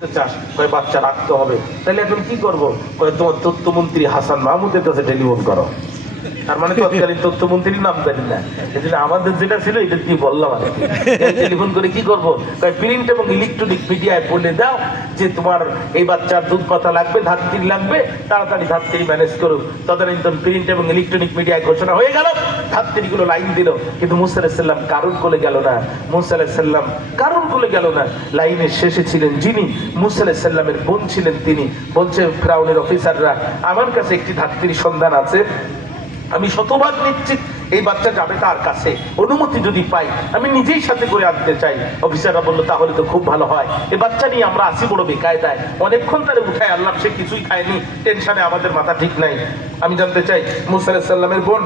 চাস কয় বাচ্চা রাখতে হবে, তাহলে এখন কি করবো? কয় তোমার তথ্যমন্ত্রী হাসান মাহমুদের কাছে টেলিফোন করো। তার মানে তৎকালীন তথ্যমন্ত্রীর নাম জানি না, এজন্য আমাদের যেটা ছিল এটা কি বললাম আর কি। টেলিফোন করে কি করবো? কয় প্রিন্ট এবং ইলেকট্রনিক মিডিয়ায় বলে দাও যে তোমার এই বাচ্চার দুধ পাতা লাগবে, ধাত্রী লাগবে, তাড়াতাড়ি ধাত্রী ম্যানেজ করুক। তদানীন্তন প্রিন্ট এবং ইলেকট্রনিক মিডিয়ায় ঘোষণা হয়ে গেল, ধাত্রীগুলো লাইন দিল, কিন্তু মুসা আলাইহিস সালাম কারণ কোলে গেল না। মুসা আলাইহিস সালাম কারণ কোলে গেল না। লাইনের শেষে ছিলেন যিনি, মুসা আলাইহিস সালামের বোন ছিলেন তিনি। বলছে ফিরআউনের অফিসাররা, আমার কাছে একটি ধাত্রীর সন্ধান আছে, আমি শতভাগ নিশ্চিত এই বাচ্চা যাবে তার কাছে, অনুমতি যদি পাই আমি নিজেই সাথে করে আনতে চাই। অফিসাররা বললো তাহলে তো খুব ভালো হয়, এই বাচ্চা নিয়ে আমরা আসি বড় বেকায়দায়, অনেকক্ষণ তারে উঠায় আনলাম, সে কিছুই খায়নি, টেনশনে আমাদের মাথা ঠিক নাই। আমি জানতে চাই মুসা আলাইহিস সালামের বোন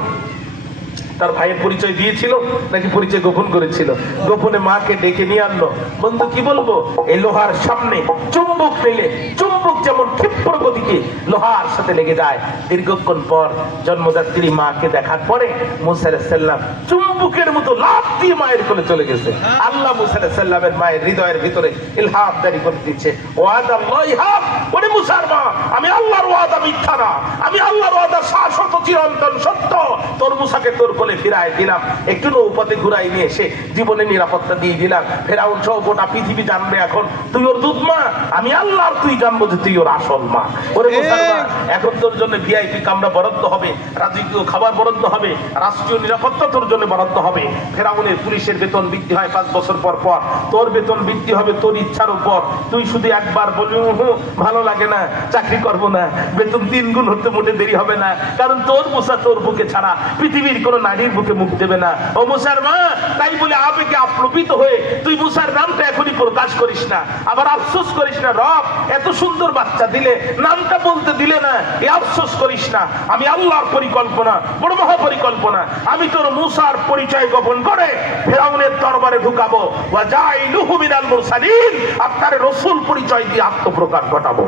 তার ভাইয়ের পরিচয় দিয়েছিল নাকি পরিচয় গোপন করেছিল? গোপনে মাকে ডেকে নিয়ে আনলো। বন্ধু কি বলবো, এই লোহার সামনে চুম্বক নিলে চুম্বক যেমন ক্ষিপ্র গতিকে লোহার সাথে লেগে যায়। দীর্ঘক্ষণ পর জন্মদাত্রী মাকে দেখার পরে মুসা আলাইহিস সালাম চুম্বকের মতো লাফ দিয়ে মায়ের কোলে চলে গেছে। আল্লাহ মুসা আলাইহিস সালামের মায়ের হৃদয়ের ভিতরে ইলহাম জারি করে দিচ্ছে, ওয়াদাল্লাহি হাক, ওরে মুসার মা, আমি আল্লাহর ওয়াদা মিথ্যা না, আমি আল্লাহর ওয়াদা শাশ্বত চিরন্তন সত্য। তোর মুসাকে তোর কোলে ফিরায় দিলাম, একটু নৌপথে ঘুরাই নিয়ে এসে জীবনের নিরাপত্তা দিয়ে দিলাম। ফেরাউন সহ গোটা পৃথিবী জানবে এখন তুই ওর দুধ মা, আমি আল্লাহ, আর তুই জানবো যে তুই ওর আসল মা। ওরে মুসলমান, এখন তোর জন্য ভিআইপি কামরা বরাদ্দ হবে, রাজকীয় খাবার বরাদ্দ হবে, রাষ্ট্রীয় নিরাপত্তা তোর জন্য বরাদ্দ হবে। ফেরাউনের পুলিশের বেতন বৃদ্ধি হয় 5 বছর পর পর, তোর বেতন বৃদ্ধি হবে তোর ইচ্ছার উপর। তুই শুধু একবার বলি ভালো লাগে না, চাকরি করবো না, বেতন 3 গুণ হতে মোটে দেরি হবে না, কারণ তোর মুসা তোর বুকে ছাড়া পৃথিবীর কোন নারীর বুকে মুখ দেবে না। ও মুসার মা, তাই বলে আবেগে আপ্লুপিত হয়ে তুই মুসার নামটা এখনই প্রকাশ করিস না, আবার আফসোস করিস না, রব এত সুন্দর বাচ্চা দিলে নামটা বলতে দিলে না, এই আফসোস করিস না। আমি আল্লাহর পরিকল্পনা, বড় মহা পরিকল্পনা, আমি তোর মুসার পরিচয় গোপন করে ফেরাউনের দরবারে ঢুকাবো, ওয়া জাইলুহু মিনাল মুরসালিন, আপনার রাসূল পরিচয় দিয়ে আত্মপ্রকাশ ঘটাবো।